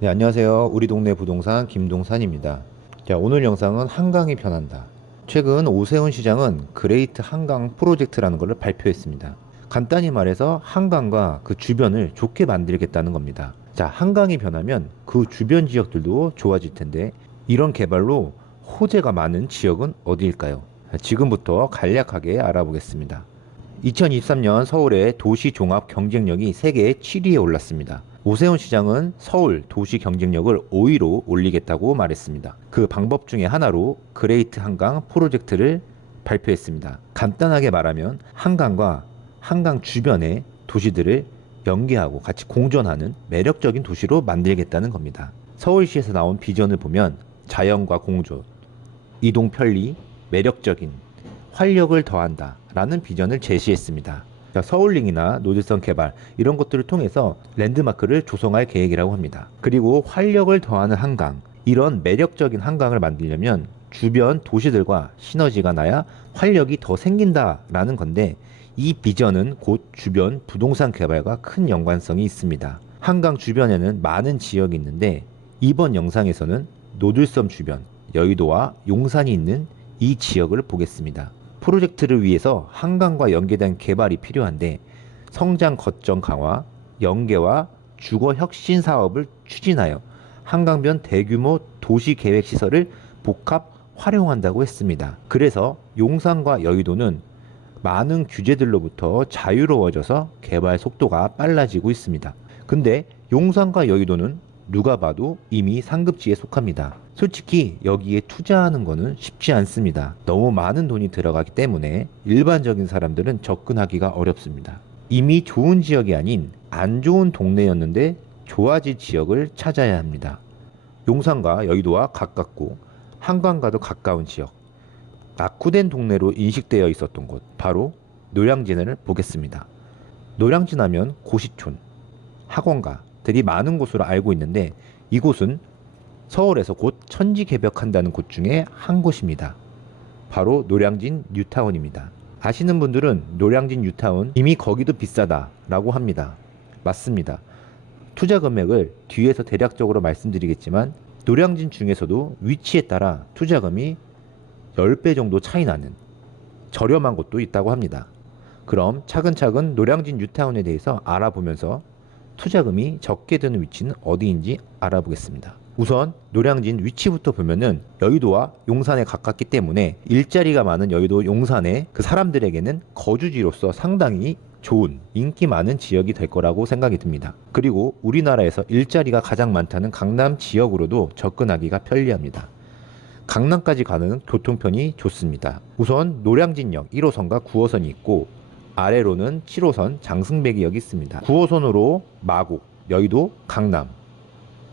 네, 안녕하세요. 우리 동네 부동산 김동산입니다. 자, 오늘 영상은 한강이 변한다. 최근 오세훈 시장은 그레이트 한강 프로젝트라는 것을 발표했습니다. 간단히 말해서 한강과 그 주변을 좋게 만들겠다는 겁니다. 자, 한강이 변하면 그 주변 지역들도 좋아질 텐데 이런 개발로 호재가 많은 지역은 어디일까요? 지금부터 간략하게 알아보겠습니다. 2023년 서울의 도시 종합 경쟁력이 세계 7위에 올랐습니다. 오세훈 시장은 서울 도시 경쟁력을 5위로 올리겠다고 말했습니다. 그 방법 중에 하나로 그레이트 한강 프로젝트를 발표했습니다. 간단하게 말하면 한강과 한강 주변의 도시들을 연계하고 같이 공존하는 매력적인 도시로 만들겠다는 겁니다. 서울시에서 나온 비전을 보면 자연과 공존, 이동 편리, 매력적인 활력을 더한다 라는 비전을 제시했습니다. 서울링이나 노들성 개발 이런 것들을 통해서 랜드마크를 조성할 계획이라고 합니다. 그리고 활력을 더하는 한강, 이런 매력적인 한강을 만들려면 주변 도시들과 시너지가 나야 활력이 더 생긴다라는 건데, 이 비전은 곧 주변 부동산 개발과 큰 연관성이 있습니다. 한강 주변에는 많은 지역이 있는데 이번 영상에서는 노들섬 주변, 여의도와 용산이 있는 이 지역을 보겠습니다. 프로젝트를 위해서 한강과 연계된 개발이 필요한데 성장 거점 강화, 연계와 주거 혁신 사업을 추진하여 한강변 대규모 도시 계획 시설을 복합 활용한다고 했습니다. 그래서 용산과 여의도는 많은 규제들로부터 자유로워져서 개발 속도가 빨라지고 있습니다. 근데 용산과 여의도는 누가 봐도 이미 상급지에 속합니다. 솔직히 여기에 투자하는 거는 쉽지 않습니다. 너무 많은 돈이 들어가기 때문에 일반적인 사람들은 접근하기가 어렵습니다. 이미 좋은 지역이 아닌 안 좋은 동네였는데 좋아질 지역을 찾아야 합니다. 용산과 여의도와 가깝고 한강과도 가까운 지역, 낙후된 동네로 인식되어 있었던 곳, 바로 노량진을 보겠습니다. 노량진 하면 고시촌, 학원가들이 많은 곳으로 알고 있는데 이곳은 서울에서 곧 천지개벽한다는 곳 중에 한 곳입니다. 바로 노량진 뉴타운입니다. 아시는 분들은 노량진 뉴타운 이미 거기도 비싸다라고 합니다. 맞습니다. 투자 금액을 뒤에서 대략적으로 말씀드리겠지만 노량진 중에서도 위치에 따라 투자금이 10배 정도 차이 나는 저렴한 곳도 있다고 합니다. 그럼 차근차근 노량진 뉴타운에 대해서 알아보면서 투자금이 적게 드는 위치는 어디인지 알아보겠습니다. 우선 노량진 위치부터 보면은 여의도와 용산에 가깝기 때문에 일자리가 많은 여의도 용산의 그 사람들에게는 거주지로서 상당히 좋은 인기 많은 지역이 될 거라고 생각이 듭니다. 그리고 우리나라에서 일자리가 가장 많다는 강남 지역으로도 접근하기가 편리합니다. 강남까지 가는 교통편이 좋습니다. 우선 노량진역 1호선과 9호선이 있고 아래로는 7호선 장승배기역이 있습니다. 9호선으로 마곡, 여의도, 강남,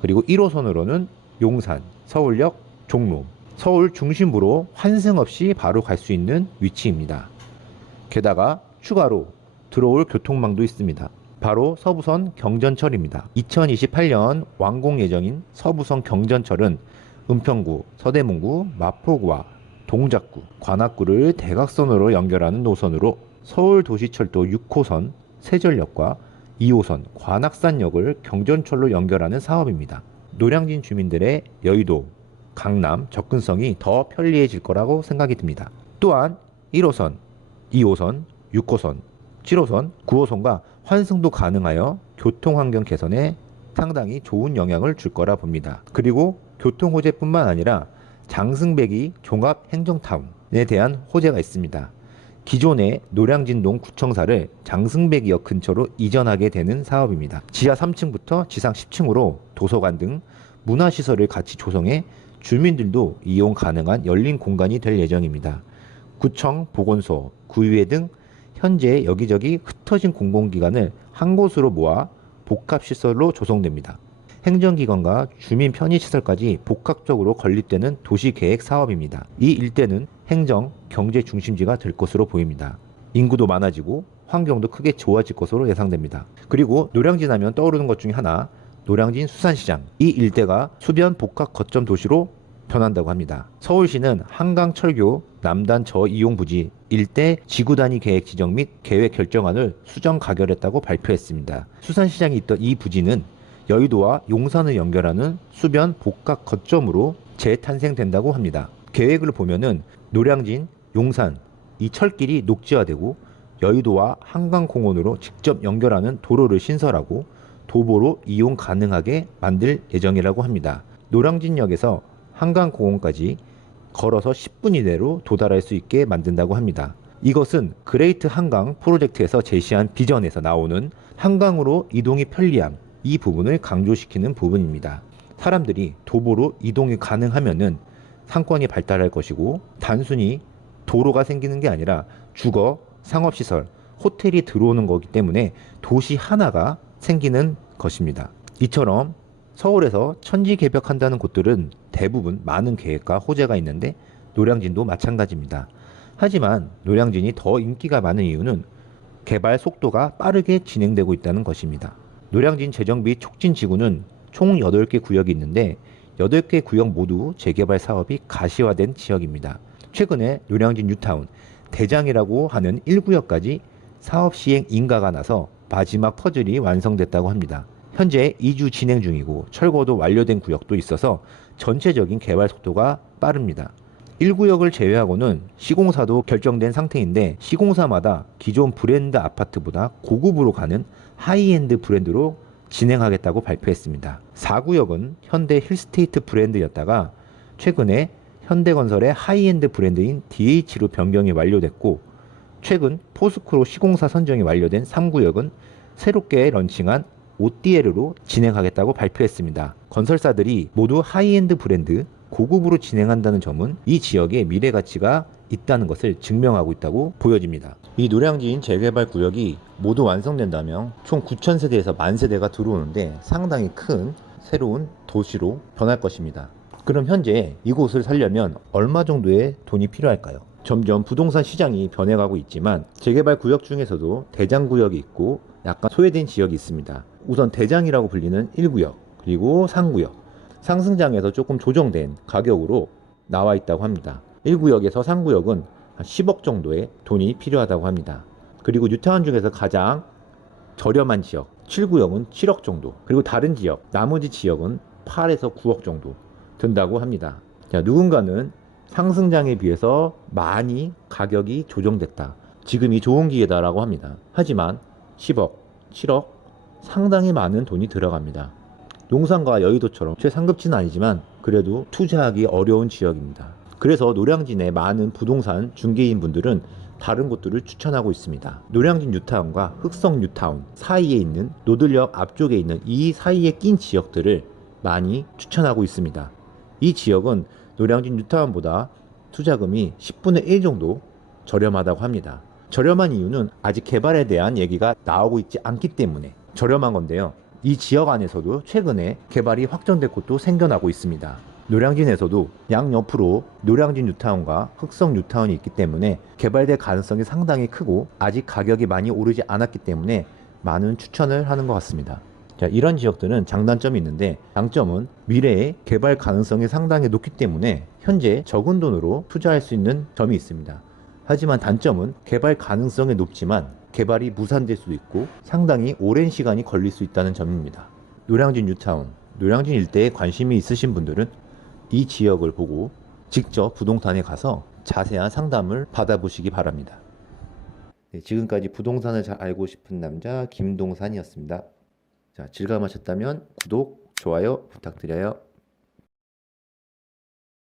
그리고 1호선으로는 용산, 서울역, 종로, 서울 중심부로 환승 없이 바로 갈 수 있는 위치입니다. 게다가 추가로 들어올 교통망도 있습니다. 바로 서부선 경전철입니다. 2028년 완공 예정인 서부선 경전철은 은평구, 서대문구, 마포구와 동작구, 관악구를 대각선으로 연결하는 노선으로 서울도시철도 6호선 세전역과 2호선 관악산역을 경전철로 연결하는 사업입니다. 노량진 주민들의 여의도, 강남 접근성이 더 편리해질 거라고 생각이 듭니다. 또한 1호선, 2호선, 6호선, 7호선, 9호선과 환승도 가능하여 교통환경 개선에 상당히 좋은 영향을 줄 거라 봅니다. 그리고 교통 호재뿐만 아니라 장승배기 종합행정타운에 대한 호재가 있습니다. 기존의 노량진동 구청사를 장승배기역 근처로 이전하게 되는 사업입니다. 지하 3층부터 지상 10층으로 도서관 등 문화시설을 같이 조성해 주민들도 이용 가능한 열린 공간이 될 예정입니다. 구청, 보건소, 구의회 등 현재 여기저기 흩어진 공공기관을 한 곳으로 모아 복합시설로 조성됩니다. 행정기관과 주민 편의시설까지 복합적으로 건립되는 도시계획 사업입니다. 이 일대는 행정, 경제 중심지가 될 것으로 보입니다. 인구도 많아지고 환경도 크게 좋아질 것으로 예상됩니다. 그리고 노량진 하면 떠오르는 것 중에 하나, 노량진 수산시장. 이 일대가 수변 복합 거점 도시로 변한다고 합니다. 서울시는 한강철교 남단 저이용부지 일대 지구단위 계획 지정 및 계획 결정안을 수정 가결했다고 발표했습니다. 수산시장이 있던 이 부지는 여의도와 용산을 연결하는 수변 복합 거점으로 재탄생된다고 합니다. 계획을 보면은 노량진, 용산 이 철길이 녹지화되고 여의도와 한강공원으로 직접 연결하는 도로를 신설하고 도보로 이용 가능하게 만들 예정이라고 합니다. 노량진역에서 한강공원까지 걸어서 10분 이내로 도달할 수 있게 만든다고 합니다. 이것은 그레이트 한강 프로젝트에서 제시한 비전에서 나오는 한강으로 이동이 편리함, 이 부분을 강조시키는 부분입니다. 사람들이 도보로 이동이 가능하면은 상권이 발달할 것이고, 단순히 도로가 생기는 게 아니라 주거, 상업시설, 호텔이 들어오는 거기 때문에 도시 하나가 생기는 것입니다. 이처럼 서울에서 천지개벽한다는 곳들은 대부분 많은 계획과 호재가 있는데 노량진도 마찬가지입니다. 하지만 노량진이 더 인기가 많은 이유는 개발 속도가 빠르게 진행되고 있다는 것입니다. 노량진 재정비 촉진 지구는 총 8개 구역이 있는데 8개 구역 모두 재개발 사업이 가시화된 지역입니다. 최근에 노량진 뉴타운 대장이라고 하는 1구역까지 사업 시행 인가가 나서 마지막 퍼즐이 완성됐다고 합니다. 현재 2주 진행 중이고 철거도 완료된 구역도 있어서 전체적인 개발 속도가 빠릅니다. 1구역을 제외하고는 시공사도 결정된 상태인데 시공사마다 기존 브랜드 아파트보다 고급으로 가는 하이엔드 브랜드로 진행하겠다고 발표했습니다. 4구역은 현대 힐스테이트 브랜드였다가 최근에 현대건설의 하이엔드 브랜드인 DH로 변경이 완료됐고 최근 포스코로 시공사 선정이 완료된 3구역은 새롭게 런칭한 ODL로 진행하겠다고 발표했습니다. 건설사들이 모두 하이엔드 브랜드, 고급으로 진행한다는 점은 이 지역의 미래 가치가 있다는 것을 증명하고 있다고 보여집니다. 이 노량진 재개발 구역이 모두 완성된다면 총 9,000세대에서 10,000세대가 들어오는데 상당히 큰 새로운 도시로 변할 것입니다. 그럼 현재 이곳을 살려면 얼마 정도의 돈이 필요할까요? 점점 부동산 시장이 변해가고 있지만 재개발 구역 중에서도 대장 구역이 있고 약간 소외된 지역이 있습니다. 우선 대장이라고 불리는 1구역 그리고 상구역, 상승장에서 조금 조정된 가격으로 나와 있다고 합니다. 1구역에서 상구역은 한 10억 정도의 돈이 필요하다고 합니다. 그리고 뉴타운 중에서 가장 저렴한 지역 7구역은 7억 정도, 그리고 다른 지역 나머지 지역은 8에서 9억 정도 든다고 합니다. 자, 누군가는 상승장에 비해서 많이 가격이 조정됐다, 지금이 좋은 기회다라고 합니다. 하지만 10억, 7억 상당히 많은 돈이 들어갑니다. 용산과 여의도처럼 최상급지는 아니지만 그래도 투자하기 어려운 지역입니다. 그래서 노량진의 많은 부동산 중개인 분들은 다른 곳들을 추천하고 있습니다. 노량진 뉴타운과 흑성 뉴타운 사이에 있는 노들역 앞쪽에 있는 이 사이에 낀 지역들을 많이 추천하고 있습니다. 이 지역은 노량진 뉴타운보다 투자금이 10분의 1 정도 저렴하다고 합니다. 저렴한 이유는 아직 개발에 대한 얘기가 나오고 있지 않기 때문에 저렴한 건데요. 이 지역 안에서도 최근에 개발이 확정된 곳도 생겨나고 있습니다. 노량진에서도 양옆으로 노량진 뉴타운과 흑성 뉴타운이 있기 때문에 개발될 가능성이 상당히 크고 아직 가격이 많이 오르지 않았기 때문에 많은 추천을 하는 것 같습니다. 자, 이런 지역들은 장단점이 있는데 장점은 미래의 개발 가능성이 상당히 높기 때문에 현재 적은 돈으로 투자할 수 있는 점이 있습니다. 하지만 단점은 개발 가능성이 높지만 개발이 무산될 수도 있고 상당히 오랜 시간이 걸릴 수 있다는 점입니다. 노량진 뉴타운, 노량진 일대에 관심이 있으신 분들은 이 지역을 보고 직접 부동산에 가서 자세한 상담을 받아보시기 바랍니다. 네, 지금까지 부동산을 잘 알고 싶은 남자 김동산이었습니다. 자, 즐거우셨다면 구독, 좋아요 부탁드려요.